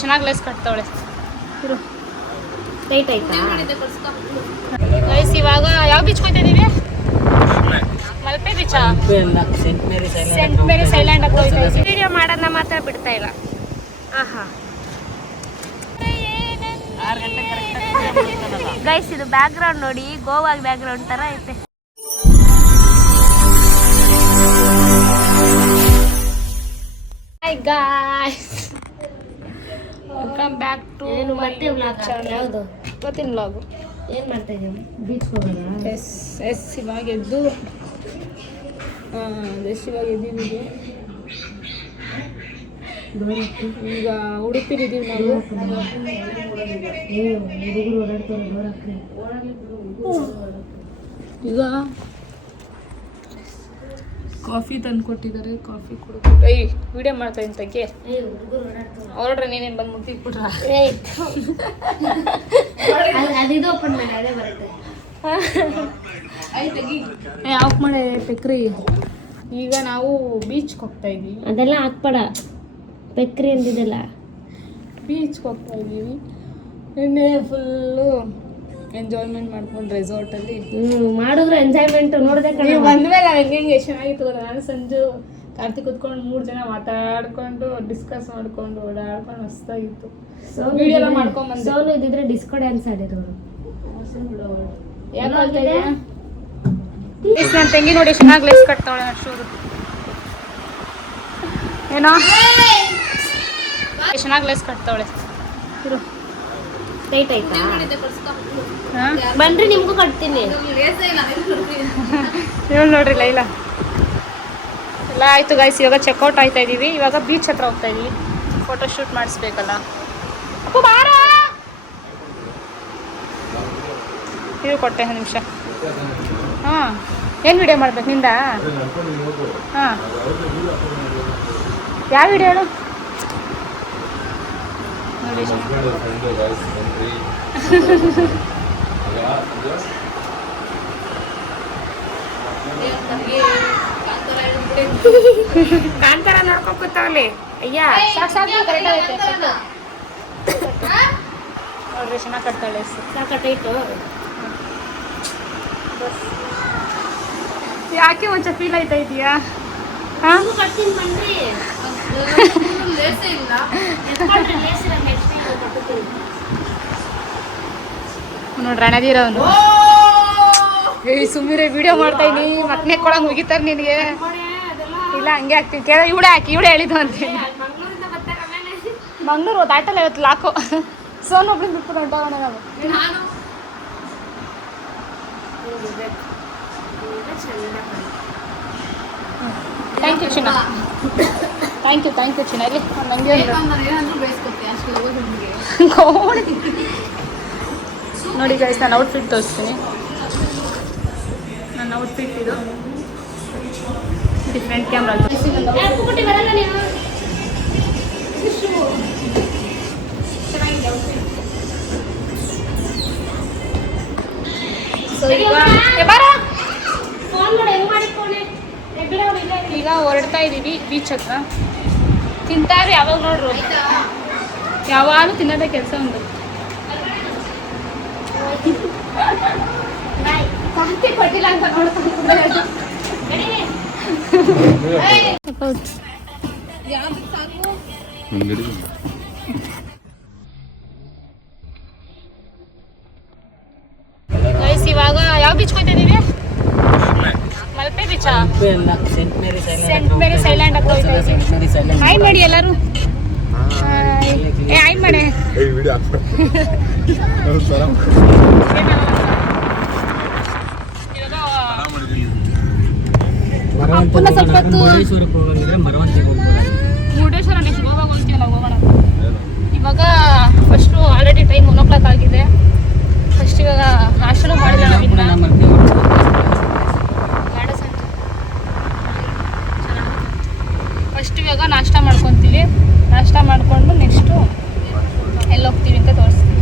ಚೆನ್ನಾಗಿ ಲೆಸ್ ಕಟ್ತಾವಳೆ ಇರು ಟೈಟ್ ಆಯ್ತಾ ಗೈಸ್ ಇವಾಗ ಯಾವ ಬೀಚ್ ಹೋಗ್ತಾ ಇದೀವಿ ಮಲ್ಪೆ ಬೀಚಾ ಸೆಂಟ್ ಮೇರಿ ಸೈಲ್ಯಾಂಡ್ ಅಂತ ಹೋಗ್ತಾ ಇದೀವಿ ವಿಡಿಯೋ ಮಾಡೋದನ್ನ ಮಾತ್ರ ಬಿಡ್ತಾ ಇಲ್ಲ ಆಹಾ ಗೈಸ್ ಇದು ಬ್ಯಾಕ್ ಗ್ರೌಂಡ್ ನೋಡಿ ಗೋವಾ ಬ್ಯಾಕ್ ಗ್ರೌಂಡ್ ತರ ಐತೆ hi guys welcome back to ಮತ್ತೆ ವ್ಲಾಗ್ ಯಾವುದು ಇವತ್ತಿನ ವ್ಲಾಗು ಏನು ಮಾಡ್ತಾ ಇದ್ದೀವಿ ಬೀಚ್ ಹೋಗೋಣ ಎಸ್ ಇವಾಗ ಎದ್ದು ಎದ್ದಿದ್ದೀವಿ ಈಗ ಉಡುಪಿಲಿದ್ದೀವಿ ನಾವು ಹುಡುಗರು ಓಡಾಡ್ತಾರೆ ಈಗ ಕಾಫಿ ತಂದು ಕೊಟ್ಟಿದ್ದಾರೆ ಕಾಫಿ ಕುಡಿದ್ಬಿಟ್ಟು ವಿಡಿಯೋ ಮಾಡ್ತಾ ಇದ್ದೀನಿ ತಗ್ಗೆ ಹೊರಡ್ರೆ ನೀನೇನು ಬಂದು ಮುಟ್ಟಿಟ್ಬಿಟ್ರ ಅದಿದು ಓಪನ್ ಮಾಡಿ ಅದೇ ಬರುತ್ತೆ ಆಫ್ ಮಾಡಿ ಪೆಕ್ರಿ ಈಗ ನಾವು ಬೀಚ್ಗೆ ಹೋಗ್ತಾ ಇದ್ದೀವಿ ಅದೆಲ್ಲ ಹಾಕ್ಬೇಡ ಪೆಕ್ರಿ ಅಂದಿದೆಲ್ಲ ಬೀಚ್ಗೆ ಹೋಗ್ತಾ ಇದ್ದೀವಿ ನಿನ್ನೆ ಫುಲ್ಲು ಎಂಜಾಯ್ಮೆಂಟ್ ಮಾಡ್ಕೊಂಡು ರೆಸಾರ್ಟಲ್ಲಿ ಮಾಡಿದ್ರು ಎಂಜಾಯ್ಮೆಂಟ್ ನೋಡಿದೆ ನೀವು ಬಂದ್ಮೇಲೆ ಹೆಂಗೆ ಚೆನ್ನಾಗಿತ್ತು ಗೊತ್ತಾ ನಾನು ಸಂಜು ಕಾರ್ತಿಕ್ ಕುತ್ಕೊಂಡು 3 ಜನ ಮಾತಾಡ್ಕೊಂಡು ಡಿಸ್ಕಸ್ ಮಾಡ್ಕೊಂಡು ಓಡಾಡ್ಕೊಂಡು ಮಸ್ತಾಗಿತ್ತು ವಿಡಿಯೋ ಎಲ್ಲ ಮಾಡ್ಕೊಂಡ್ಬಂದು ಸೋಲು ಇದ್ದಿದ್ರೆ ಡಿಸ್ಕೋ ಡ್ಯಾನ್ಸ್ ಆಡಿರೋರು ಯಾಕೆ ಹೇಳ್ತಾ ಇದೆಯಾ ನನ್ನ ತಂಗಿ ನೋಡಿ ಚೆನ್ನಾಗಿ ಲೆಸ್ ಕಟ್ತಾವಳೆ ಅಷ್ಟೂರು ಏನೋ ಚೆನ್ನಾಗಿ ಲೆಸ್ ಕಟ್ತಾವಳೆ ಇರು ಟೈಟ್ ಆಯ್ತಾ ಬನ್ರಿ ನಿಮ್ಗೂ ಕಟ್ತೀನಿ ಹೇಳಿ ನೋಡ್ರಿ ಲೈಲಾ ಎಲ್ಲ ಆಯಿತು ಗಾಯ್ಸ್ ಇವಾಗ ಚೆಕ್ಔಟ್ ಆಯ್ತಾ ಇದ್ದೀವಿ ಇವಾಗ ಬೀಚ್ ಹತ್ರ ಹೋಗ್ತಾ ಇದೀವಿ ಫೋಟೋ ಶೂಟ್ ಮಾಡಿಸ್ಬೇಕಲ್ಲ ಅಪ್ಪ ಬಾರ ಇರು ಕೊಟ್ಟೆ 1 ನಿಮಿಷ ಹಾಂ ಏನು ವಿಡಿಯೋ ಮಾಡ್ಬೇಕು ನಿಂದ ಹಾಂ ಯಾವ ವಿಡಿಯೋ ಹೇಳು ನೋಡಿ ಕಾಂತಾರ ನೋಡ್ಕೊಂಡ್ ಕೂತಾವಲ್ಲಿ ಅಯ್ಯ ನೋಡ್ರಿ ಚೆನ್ನಾಗಿ ಕಟ್ತಾಳೆ ಸಾಕಟ್ಟೈತು ಯಾಕೆ ಒಂಚ ಫೀಲ್ ಆಯ್ತಾ ಇದೆಯಾ ಹಾಂ ಕಟ್ತೀನಿ ಬನ್ರಿ ನೋಡ್ರಿ ಅಣ್ಣದಿರ ಒಂದು ಸುಮ್ಮನೆ ವಿಡಿಯೋ ಮಾಡ್ತಾ ಇದೀನಿ ಮಕ್ಕನೇ ಕೊಡಂಗೆ ಮುಗಿತಾರೆ ನಿನಗೆ ಇಲ್ಲ ಹಂಗೆ ಆಗ್ತೀನಿ ಕೇಳ ಇವಳೆ ಹೇಳಿದ್ದು ಅಂತೀನಿ ಮಂಗ್ಳೂರು ದಾಟಲ್ಲ ಇವತ್ತು ಲಾಕೋ ಸೋನೊಬ್ರಿಂದ ಬಿಟ್ಟು ಹೊಂಟವಣ ನಾವು ಥ್ಯಾಂಕ್ ಯು ಚಿನ್ನ ಥ್ಯಾಂಕ್ ಯು ಚಿನ್ನ ಇಲ್ಲಿ ನನಗೆ ನೋಡಿ ಗೈಸ್ ನಾನು ಔಟ್ಫಿಟ್ ತೋರಿಸ್ತೀನಿ ನನ್ನ ಔಟ್ಫಿಟ್ ಇದು ಡಿಫ್ರೆಂಟ್ ಕ್ಯಾಮ್ರಾ ಸೊ ಈಗ ಹೊರಡ್ತಾ ಇದ್ದೀವಿ ಬೀಚ್ ಹತ್ರ ತಿಂತಾರೆ ಯಾವಾಗ ನೋಡ್ರು ಯಾವಾಗಲೂ ತಿನ್ನೋದೇ ಕೆಲಸ ಒಂದು ಕಾಂತಿ ಕೊಟ್ಟಿಲ್ಲ ಅಂತ ನೋಡ್ಕೊಂಡು ಗೈಸ್ ಇವಾಗ ಯಾವ ಬೀಚ್ ಹೋಗ್ತಾ ಇದೀವಿ ಮಲ್ಪೆ ಬೀಚಾ ಸೆಂಟ್ ಮೇರಿ ಸೈಲ್ಯಾಂಡ್ ಅಂತ ಹೋಗ್ತಾ ಇದೀವಿ ಹಾಯ್ ಮಾಡಿ ಎಲ್ಲರೂ ಹಾಯ್ ಮಾಡಿ ಅಪ್ಪನ ಸ್ವಲ್ಪ ಮುರುಡೇಶ್ವರ ನೆಕ್ಸ್ಟ್ ಗೋವಾಗ ಹೋಗ್ತೀವಲ್ಲ ಹೋಗೋಣ ಇವಾಗ ಫಸ್ಟು ಆಲ್ರೆಡಿ ಟೈಮ್ 1 o'clock ಆಗಿದೆ ಫಸ್ಟ್ ಇವಾಗ ನಾಷ್ಟನೂ ಮಾಡಿಲ್ಲ ನಾವಿನ್ನ ಫಸ್ಟ್ ಇವಾಗ ನಾಷ್ಟ ಮಾಡ್ಕೊತೀವಿ ನಾಷ್ಟ ಮಾಡಿಕೊಂಡು ನೆಕ್ಸ್ಟು ಎಲ್ಲಿ ಹೋಗ್ತೀವಿ ಅಂತ ತೋರಿಸ್ತೀವಿ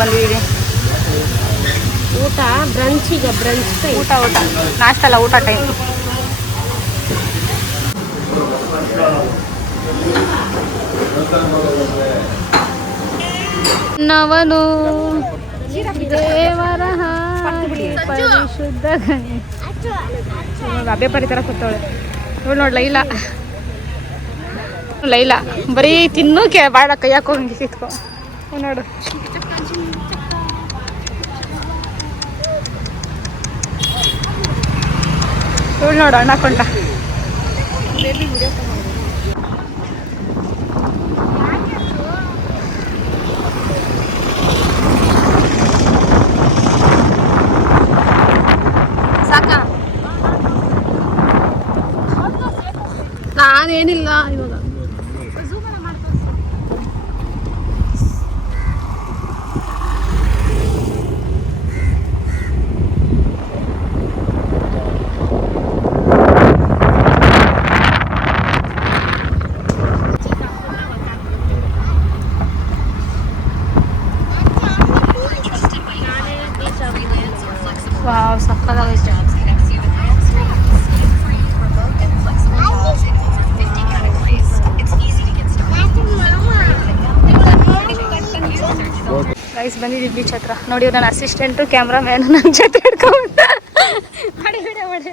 ಬಂದಿದ್ದೀವಿ ಊಟ ಬ್ರಂಚ್ ಊಟ ನಾಷ್ಟ ಅಲ್ಲ ಊಟ ಟೈಮ್ ನವನು ದೇವರ ಪರಿಶುದ್ಧ ಅಬ್ಬೆ ಪರಿತರ ಕೂತವಳೆ ಇವಳು ನೋಡಿ ಲೈಲಾ ಬರೀ ತಿನ್ನೋಕೆ ಬಾಳ ಕೈ ಹಾಕೋಂಗಿ ಸಿತ್ಕೊ ನೋಡು ಇವಳು ನೋಡು ಅಣ್ಣ ಕೊಂಡ ನಾನೇನಿಲ್ಲ ಇವಾಗ ವಾವ್ ಸಕ್ಕತ್ತಾಗೈತೆ ಗೈಸ್ ಬಂದಿದ್ದೀವಿ ಬೀಚ್ ಹತ್ರ ನೋಡಿ ನನ್ನ ಅಸಿಸ್ಟೆಂಟು ಕ್ಯಾಮ್ರಾಮ್ಯಾನ್ ನನ್ನ ಜೊತೆ ಹಿಡ್ಕೊಂಡು ಮಾಡಿ ವಿಡಿಯೋ ಮಾಡಿ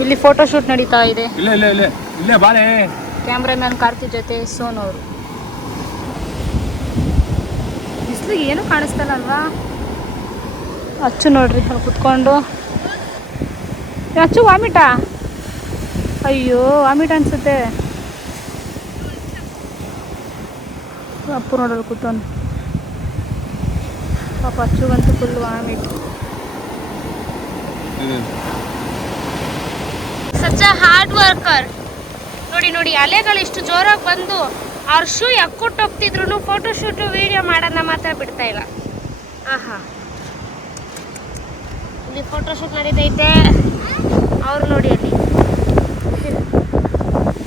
ಇಲ್ಲಿ ಫೋಟೋ ಶೂಟ್ ನಡೀತಾ ಇದೆ ಕ್ಯಾಮ್ರಾಮ್ಯಾನ್ ಕಾರ್ತಿ ಜೊತೆ ಸೋನು ಅವರು ಬಿಸಿಲಿಗೆ ಏನು ಕಾಣಿಸ್ತಲ್ಲ ಅಲ್ವಾ ಅಚ್ಚು ನೋಡ್ರಿ ಅಲ್ಲಿ ಕುತ್ಕೊಂಡು ಅಚ್ಚು ವಾಮಿಟಾ ಅಯ್ಯೋ ವಾಮಿಟ ಅನ್ಸುತ್ತೆ ಅಪ್ಪು ನೋಡೋರು ಕೂತವನು ಪಾಪ ಅಚ್ಚುಗಂತೂ full vomit such a hard worker ನೋಡಿ ಅಲೆಗಳು ಇಷ್ಟು ಜೋರಾಗಿ ಬಂದು ಅವ್ರ ಶೂ ಎಕ್ಕುಟ್ಟು ಹೋಗ್ತಿದ್ರು ಫೋಟೋ ಶೂಟು ವಿಡಿಯೋ ಮಾಡೋಣ ಮಾತ್ರ ಬಿಡ್ತಾ ಇಲ್ಲ ಆಹಾ ಇಲ್ಲಿ ಫೋಟೋ ಶೂಟ್ ನಡೀತೈತೆ ಅವ್ರು ನೋಡಿ ಅಲ್ಲಿ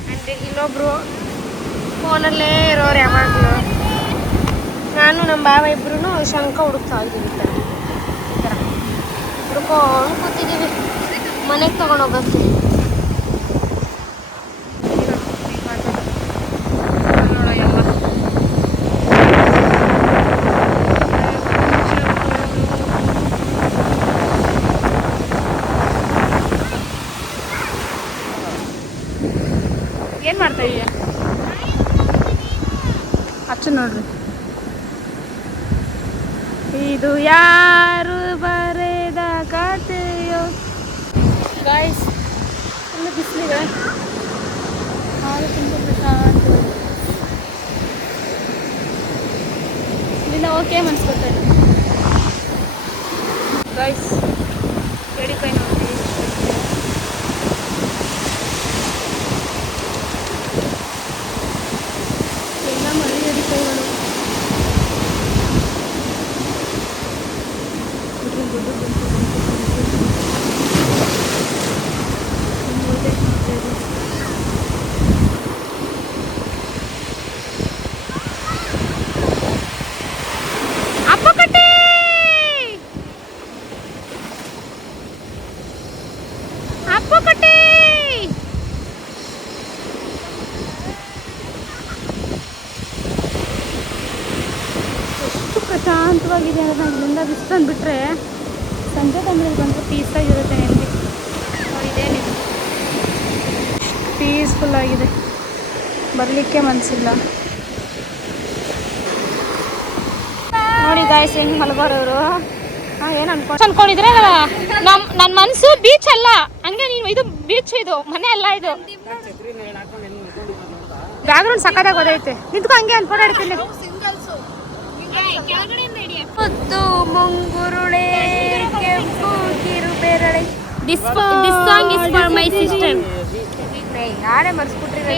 ಅಂದರೆ ಇಲ್ಲೊಬ್ರು ಫೋನಲ್ಲೇ ಇರೋರು ಯಾವಾಗಲೂ ನಾನು ನಮ್ಮ ಬಾವ ಇಬ್ರು ಶಂಕ ಹುಡುಕ್ತಾ ಇದ್ದೀವಿ ಈ ಥರ ಹುಡ್ಕೊಂಡು ಕೂತಿದ್ದೀವಿ ಮನೆಗೆ ತೊಗೊಂಡೋಗಕ್ಕೆ ಏನು ಮಾಡ್ತಾ ಇದೀಯ ಅಚ್ಚು ನೋಡ್ರಿ ಇದು ಯಾರು ಬರೆದ ಕಥೆಯೋ ಗಾಯ್ಸ್ ತುಂಬ ಬಿಸಿಲಿದೆ ಹಾಲು ತುಂಬ ಪ್ರಶಾಂತ ಇಲ್ಲಿಂದ ಓಕೆ ಮನ್ಸ್ಕೊತಾ ಇದೆ ಗಾಯ್ಸ್ ಎಡಿಕಾಯಿ ನೋಡ್ತೀವಿ ಎಲ್ಲ ಮರಿ ಎಡಿಕಾಯಿಗಳು ಪ್ರಶಾಂತವಾಗಿದೆ ಅಂದರೆ ಇಲ್ಲಿಂದ ಬಿಸ್ಲನ್ನು ಬಿಟ್ಟರೆ ಸಂಜೆ ಟೈಮಲ್ಲಿ ಬಂದರೆ ಪೀಸಾಗಿರುತ್ತೆ ನಿಮಗೆ ಇದೇನಿದೆ ಪೀಸ್ಫುಲ್ಲಾಗಿದೆ ಬರಲಿಕ್ಕೆ ಮನಸ್ಸಿಲ್ಲ ನೋಡಿ ಗಾಯ್ಸ್ ಹೆಂಗೆ ಮಲಗೋರವರು ಏನು ಅನ್ಕೊಂಡಿದ್ರೆ ನನ್ನ ಮನಸ್ಸು ಬೀಚ್ ಅಲ್ಲ ಹಂಗೆ ನೀನು ಇದು ಬೀಚ್ ಇದು ಮನೆ ಅಲ್ಲ ಇದು ಬ್ಯಾಕ್ಗ್ರೌಂಡ್ ಸಕ್ಕತ್ತಾಗಿ ಓದೈತೆ ನಿಂತ್ಕೊ ಹಂಗೆ ಒಂದು ಫೋಟೋ ಹಿಡ್ತೀನಿ ಮುದ್ದು ಮುಂಗುರುಳೆ ಕೆಂಪು ಕಿರುಬೆರಳೆ this song is for my sister ಯಾರೇ ಮರ್ಸ್ಬಿಟ್ರಿ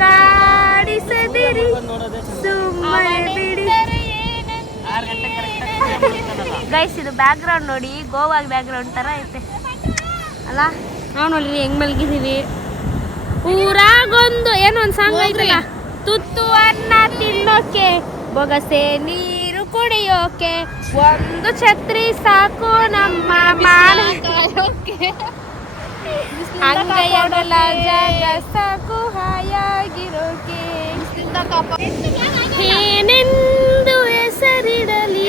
ಕಾಡಿಸದಿರಿ ಸುಮ್ಮನೆ ಬಿಡಿ ಗೈಸ್ ಇದು ಬ್ಯಾಕ್ ಗ್ರೌಂಡ್ ನೋಡಿ ಗೋವಾ ಬ್ಯಾಕ್ ಗ್ರೌಂಡ್ ತರ ಐತೆ ಅಲ್ಲ ನಾವು ನೋಡ್ರಿ ಹೆಂಗ್ ಮಲಗಿದೀವಿ. ಊರಾಗೊಂದು ಏನೋ ಒಂದು ಸಾಂಗ್ ಐತಲ್ಲ, ತುತ್ತು ಅನ್ನ ತಿನ್ನೋಕೆ ಬೊಗಸೆ ನೀರು ಕುಡಿಯೋಕೆ ಒಂದು ಛತ್ರಿ ಸಾಕು ನಮ್ಮ ಅಂಗೈಯೊಡಲ ಜಾಗ ಸಾಕು ಹಾಯಾಗಿರೋಕೆ ಏನೆಂದು ಹೆಸರಿಡಲಿ.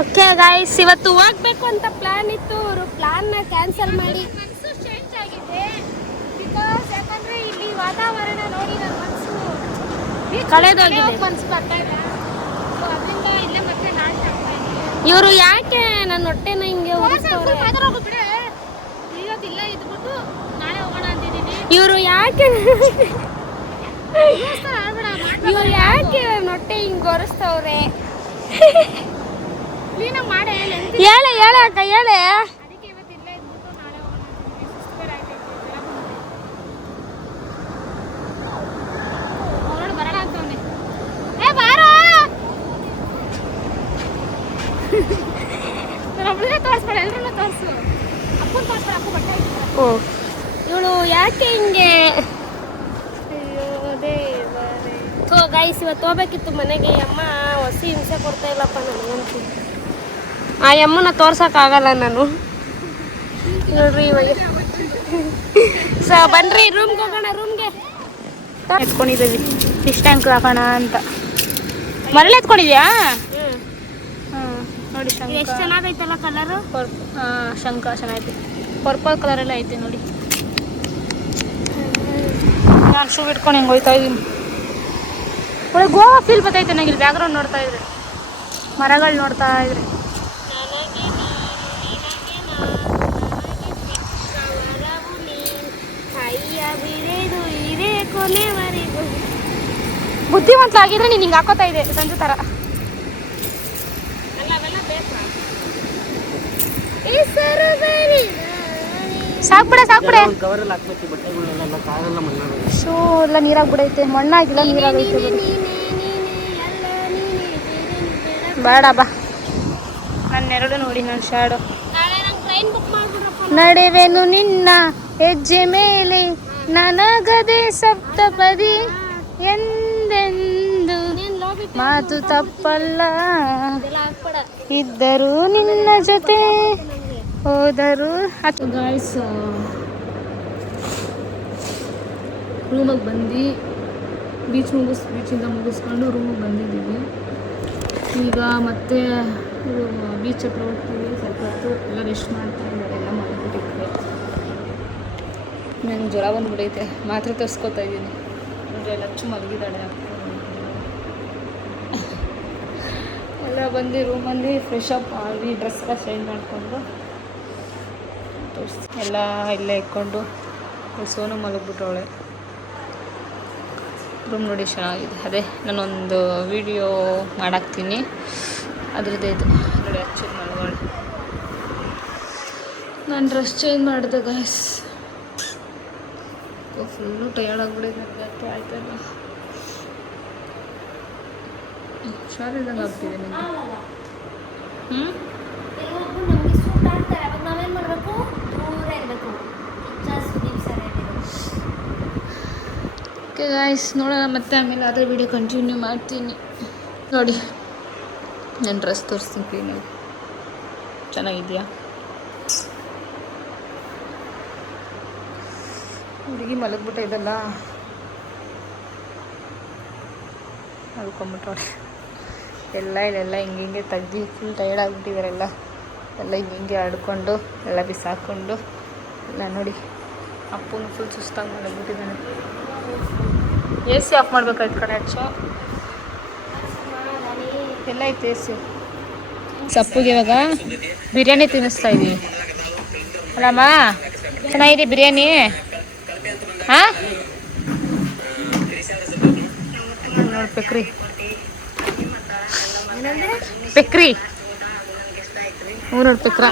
ಓಕೆ ಗೈಸ್, ಇವತ್ತು ಹೋಗ್ಬೇಕು ಅಂತ ಪ್ಲಾನ್ ಇತ್ತು, ಅವರು ಪ್ಲಾನ್ನ ಕ್ಯಾನ್ಸಲ್ ಮಾಡಿ ಯಾಕಂದ್ರೆ ಇಲ್ಲಿ ವಾತಾವರಣ ನೋಡಿ ನನ್ನ ಮನಸ್ಸು ಕಳೆದೋಗಿದೆ. ಇವರು ಯಾಕೆ ನನ್ನ ಹೊಟ್ಟೆನ ಹಿಂಗೆ ಇವರು ಯಾಕೆ ನನ್ನ ಹೊಟ್ಟೆ ಹಿಂಗೆ ಒರೆಸ್ತವ್ರೆ? ಹೇಳೆ ಅಕ್ಕ ಹೇಳೆ. ಇವಳು ಯಾಕೆ ಹಿಂಗೆ? ಗೈಸ್, ಇವತ್ತು ಹೋಗ್ಬೇಕಿತ್ತು ಮನೆಗೆ. ಅಮ್ಮ ಹೊಸಿ ಹಿಂಸೆ ಕೊಡ್ತಾ ಇಲ್ಲಪ್ಪ ನನಗಂತೂ. ಆ ಅಮ್ಮನ ತೋರ್ಸಕ್ಕಾಗಲ್ಲ ನಾನು. ನೋಡ್ರಿ ಇವಾಗ ಬನ್ರಿ ರೂಮ್ಗೆ ಹೋಗೋಣ. ರೂಮ್ಗೆ ಎತ್ಕೊಂಡಿದ್ದೀವಿ ಫಿಶ್ ಟ್ಯಾಂಕ್ ಹಾಕೋಣ ಅಂತ. ಮರಳು ಎತ್ಕೊಂಡಿದ್ಯಾ? ನೋಡಿ ಶಂಕ ಎಷ್ಟು ಚೆನ್ನಾಗೈತಲ್ಲ ಕಲರು. ಶಂಕ ಚೆನ್ನಾಗೈತೆ, ಪರ್ಪಲ್ ಕಲರೆಲ್ಲ ಐತೆ ನೋಡಿ. ನಾನು ಶೂ ಇಟ್ಕೊಂಡು ಹೆಂಗೆ ಹೋಯ್ತಾ ಇದ್ದೀನಿ. ಒಳ್ಳೆ ಗೋವಾ ಫೀಲ್ ಬರ್ತೈತೆ ನನಗೆ ಇಲ್ಲಿ ಬ್ಯಾಕ್ಗ್ರೌಂಡ್ ನೋಡ್ತಾ ಇದ್ರೆ, ಮರಗಳು ನೋಡ್ತಾ ಇದ್ರೆ. ಬುದ್ಧಿವಂತಲಾಗಿದ್ರೆ ನೀನು ಹಿಂಗೆ ಹಾಕೋತಾ ಇದೆ ಸಂಜೆ ಥರ. ಸಾಕ್ಬಿಡೆ ಶೂ ಎಲ್ಲ ನೀರಾಗ್ಬಿಡೈತೆ. ಮಣ್ಣಾಗಿಲ್ಲ, ನೀರಾಗೈತೆ. ಬೇಡ ಬಾ, ನನ್ನ ಎರಡು ನೋಡಿ ನನ್ನ ಶಾಡು. ನಡೆವೆನು ನಿನ್ನ ಹೆಜ್ಜೆ ಮೇಲೆ ನನಗದೆ ಸಪ್ತಪದಿ ಎಂದೆಂದು ಮಾತು ತಪ್ಪಲ್ಲ, ಇದ್ದರೂ ನಿನ್ನ ಜೊತೆ ಹೋದರು. ಗಾಯ್ಸ್, ರೂಮಿಗೆ ಬಂದು ಬೀಚಿಂದ ಮುಗಿಸ್ಕೊಂಡು ರೂಮಿಗೆ ಬಂದಿದ್ದೀವಿ. ಈಗ ಮತ್ತೆ ಬೀಚ್ ಹತ್ರ ಹೋಗ್ತೀವಿ. ಸ್ವಲ್ಪ ಹೊತ್ತು ಎಲ್ಲ ರೆಸ್ಟ್ ಮಾಡ್ತಾ ಇದ್ದಾರೆ, ಎಲ್ಲ ಮಾಡಿಬಿಟ್ಟಿದ್ವಿ. ನನಗೆ ಜ್ವರ ಬಂದುಬಿಡೈತೆ, ಮಾತ್ರೆ ತರಿಸ್ಕೊತಾ ಇದ್ದೀನಿ. ಅಂದರೆ ಲಚ್ಚು ಮಲಗಿದ್ದಾಳೆ. ಎಲ್ಲ ಬಂದು ರೂಮಲ್ಲಿ ಫ್ರೆಶ್ ಅಪ್ ಆಗಿ ಡ್ರೆಸ್ ಎಲ್ಲ ಚೇಂಜ್ ಮಾಡಿಕೊಂಡು ಎಲ್ಲ ಇಲ್ಲೇ ಇಟ್ಕೊಂಡು ಸೋನು ಮಲಗಿಬಿಟ್ಟವಳೆ. ರೂಮ್ ನೋಡಿ ಚೆನ್ನಾಗಿದೆ. ಅದೇ ನಾನೊಂದು ವಿಡಿಯೋ ಮಾಡಾಕ್ತೀನಿ, ಅದ್ರದ್ದೇ ಇದು ನೋಡಿ. ಚೇಂಜ್ ಮಾಡೋಣ, ನಾನು ಡ್ರೆಸ್ ಚೇಂಜ್ ಮಾಡಿದೆ ಗಾಯ್ಸ್. ಫುಲ್ಲು ಟಯರ್ಡ್ ಆಗಿಬಿಟ್ಟಿದೆ, ನನಗೆ ಆಯ್ತಲ್ಲ. ಹುಷಾರಿದ್ದಂಗೆ ಆಗ್ತಿದೆ ನನಗೆ. ಓಕೆ ಗಾಯ್ಸ್, ನೋಡೋಣ ಮತ್ತೆ ಆಮೇಲೆ ಅದೇ ವಿಡಿಯೋ ಕಂಟಿನ್ಯೂ ಮಾಡ್ತೀನಿ. ನೋಡಿ ನನ್ನ ಡ್ರೆಸ್ ತೋರಿಸ್ತೀನಿ ಕ್ಲೀನಾಗಿ. ಚೆನ್ನಾಗಿದೆಯಾ? ಹುಡುಗಿ ಮಲಗ್ಬಿಟ್ಟ ಇದೆಲ್ಲ ಮಲ್ಕೊಂಬಿಟ್ಟವ್ರೆ. ಇಲ್ಲೆಲ್ಲ ಹಿಂಗೆ ತೆಗ್ದು ಫುಲ್ ಟಯರ್ಡ್ ಆಗಿಬಿಟ್ಟಿದಾರೆಲ್ಲ. ಎಲ್ಲ ಹಿಂಗೆ ಆಡ್ಕೊಂಡು ಎಲ್ಲ ಬಿಸಾಕೊಂಡು ಎಲ್ಲ ನೋಡಿ. ಅಪ್ಪನು ಫುಲ್ ಸುಸ್ತಾಗಿ ಮಲಗ್ಬಿಟ್ಟಿದ್ದಾನೆ. ಎ ಸಿ ಆಫ್ ಮಾಡ್ಬೇಕಾಯ್ತು ಕಡೆ ಹಚ್ಚು. ಎಲ್ಲ ಐತೆ ಎ ಸಿ. ಸಪ್ಪುಗೆ ಇವಾಗ ಬಿರಿಯಾನಿ ತಿನ್ನಿಸ್ತಾ ಇದ್ದೀವಿ ಅಲ್ಲಮ್ಮ. ಚೆನ್ನಾಗಿದೆ ಬಿರಿಯಾನಿ. ಹಾಂ ನೋಡಿ ಪೆಕ್ರಿ ಹ್ಞೂ ನೋಡಿ ಪೆಕ್ರ.